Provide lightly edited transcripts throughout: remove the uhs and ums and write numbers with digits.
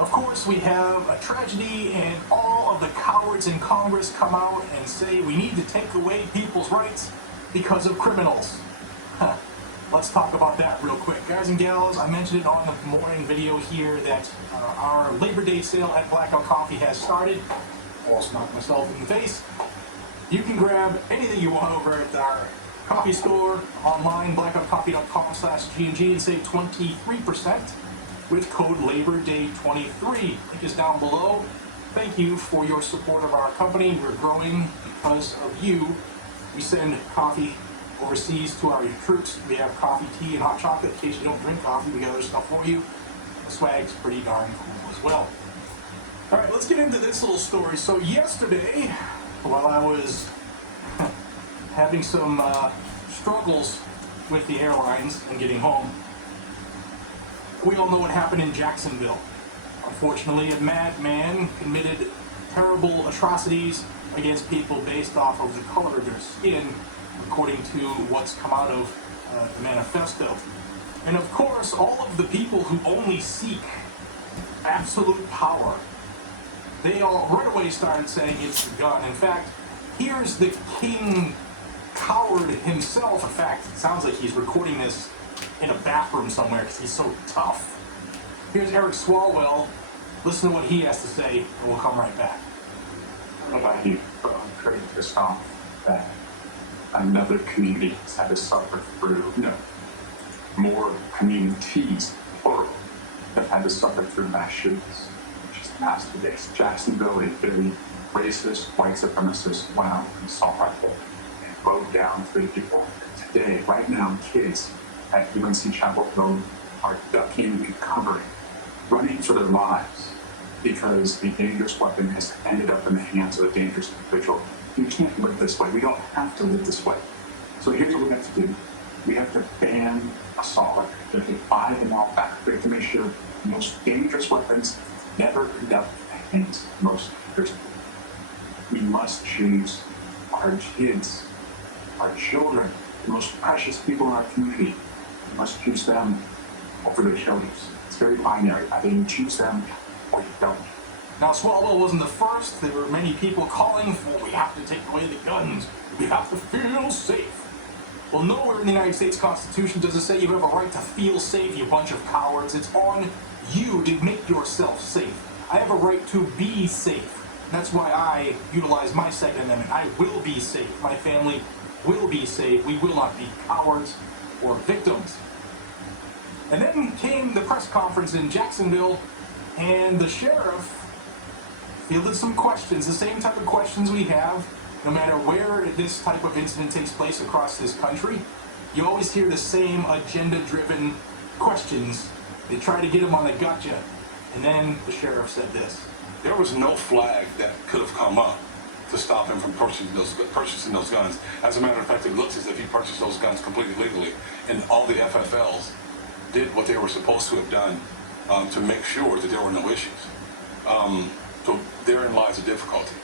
Of course, we have a tragedy, and all of the cowards in Congress come out and say we need to take away people's rights because of criminals. Huh. Let's talk about that real quick. Guys and gals, I mentioned it on the morning video here that our Labor Day sale at Blackout Coffee has started. Almost knocked myself in the face. You can grab anything you want over at our coffee store online, blackoutcoffee.com/GNG, and save 23% with code LABORDAY23. Link is down below. Thank you for your support of our company. We're growing because of you. We send coffee overseas to our troops. We have coffee, tea, and hot chocolate. In case you don't drink coffee, we got other stuff for you. The swag's pretty darn cool as well. All right, let's get into this little story. So yesterday, while I was having some struggles with the airlines and getting home, we all know what happened in Jacksonville. Unfortunately, a madman committed terrible atrocities against people based off of the color of their skin, according to what's come out of the manifesto. And of course, all of the people who only seek absolute power, they all right away started saying it's the gun. In fact, here's the King Coward himself. In fact, it sounds like he's recording this in a bathroom somewhere because he's so tough. Here's Eric Swalwell. Listen to what he has to say, and we'll come right back. I don't know about you, but I'm pretty pissed off that another community has had to suffer through, more communities, plural, have had to suffer through mass shootings just the past 2 days. Jacksonville, a very racist, white supremacist went out and assault rifle and rode down 3 people. And today, right now, kids at UNC Chapel Hill are ducking and covering, running for their lives because the dangerous weapon has ended up in the hands of a dangerous individual. You can't live this way. We don't have to live this way. So here's what we have to do. We have to ban assault weapons. We have to buy them all back. We have to make sure the most dangerous weapons never end up against most dangerous people. We must choose our kids, our children, the most precious people in our community. We must choose them over their killers. It's very binary. Either you choose them or you don't. Now, Swalwell wasn't the first. There were many people calling for, we have to take away the guns. We have to feel safe. Well, nowhere in the United States Constitution does it say you have a right to feel safe, you bunch of cowards. It's on you to make yourself safe. I have a right to be safe. That's why I utilize my Second Amendment. I will be safe. My family will be safe. We will not be cowards or victims. And then came the press conference in Jacksonville, and the sheriff fielded some questions, the same type of questions we have no matter where this type of incident takes place across this country. You always hear the same agenda-driven questions. They try to get him on the gotcha. And then the sheriff said this. There was no flag that could have come up to stop him from purchasing those guns. As a matter of fact, it looks as if he purchased those guns completely legally, and all the FFLs did what they were supposed to have done to make sure that there were no issues. So therein lies the difficulty.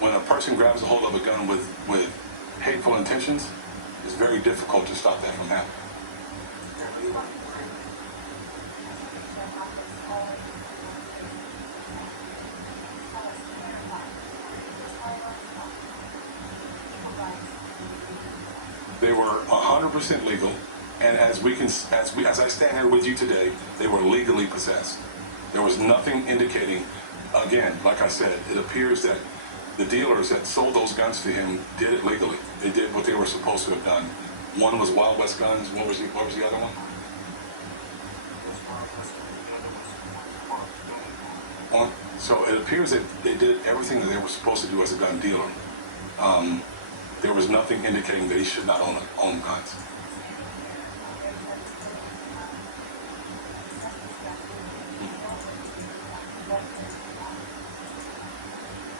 When a person grabs a hold of a gun with hateful intentions, it's very difficult to stop that from happening. They were 100% legal, and as I stand here with you today, they were legally possessed. There was nothing indicating, again, like I said, it appears that the dealers that sold those guns to him did it legally. They did what they were supposed to have done. One was Wild West Guns. What was the other one? So it appears that they did everything that they were supposed to do as a gun dealer. There was nothing indicating that he should not own guns.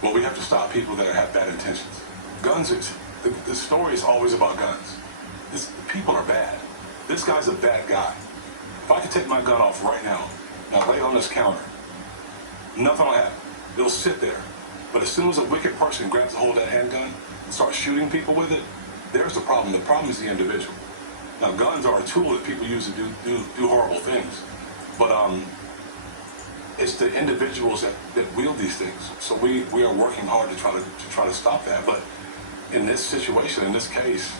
Well, we have to stop people that have bad intentions. Guns, the story is always about guns. People are bad. This guy's a bad guy. If I could take my gun off right now, and lay it on this counter, nothing will happen. It'll sit there. But as soon as a wicked person grabs a hold of that handgun and starts shooting people with it, there's the problem. The problem is the individual. Now, guns are a tool that people use to do horrible things. But it's the individuals that wield these things. So we are working hard to try to stop that. But in this situation, in this case,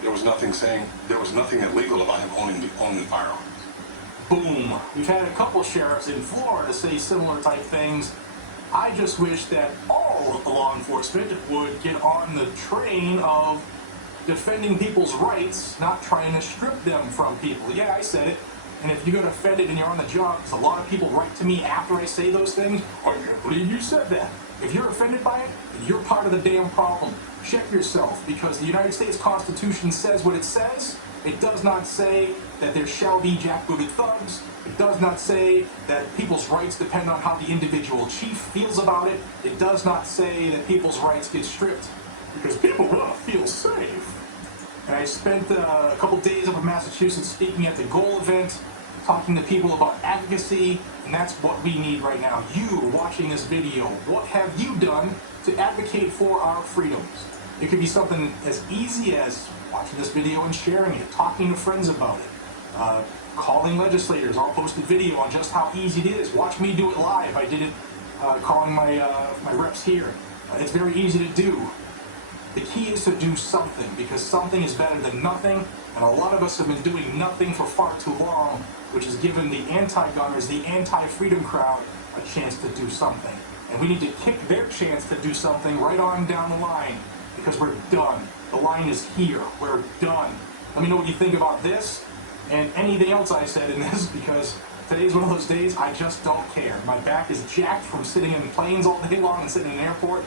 there was nothing illegal about him owning the firearms. Boom. We've had a couple sheriffs in Florida say similar type things. I just wish that all law enforcement would get on the train of defending people's rights, not trying to strip them from people. Yeah, I said it. And if you get offended and you're on the job, because a lot of people write to me after I say those things, I can't believe you said that. If you're offended by it, you're part of the damn problem. Check yourself, because the United States Constitution says what it says. It does not say that there shall be jackbooted thugs. It does not say that people's rights depend on how the individual chief feels about it. It does not say that people's rights get stripped, because people want to feel safe. And I spent a couple days up in Massachusetts speaking at the Goal event, talking to people about advocacy, and that's what we need right now. You watching this video, what have you done to advocate for our freedoms? It could be something as easy as watching this video and sharing it, talking to friends about it, calling legislators. I'll post a video on just how easy it is. Watch me do it live. I did it calling my reps here. It's very easy to do. The key is to do something, because something is better than nothing, and a lot of us have been doing nothing for far too long, which has given the anti-gunners, the anti-freedom crowd, a chance to do something. And we need to kick their chance to do something right on down the line, because we're done. The line is here. We're done. Let me know what you think about this and anything else I said in this, because today's one of those days I just don't care. My back is jacked from sitting in planes all day long and sitting in an airport.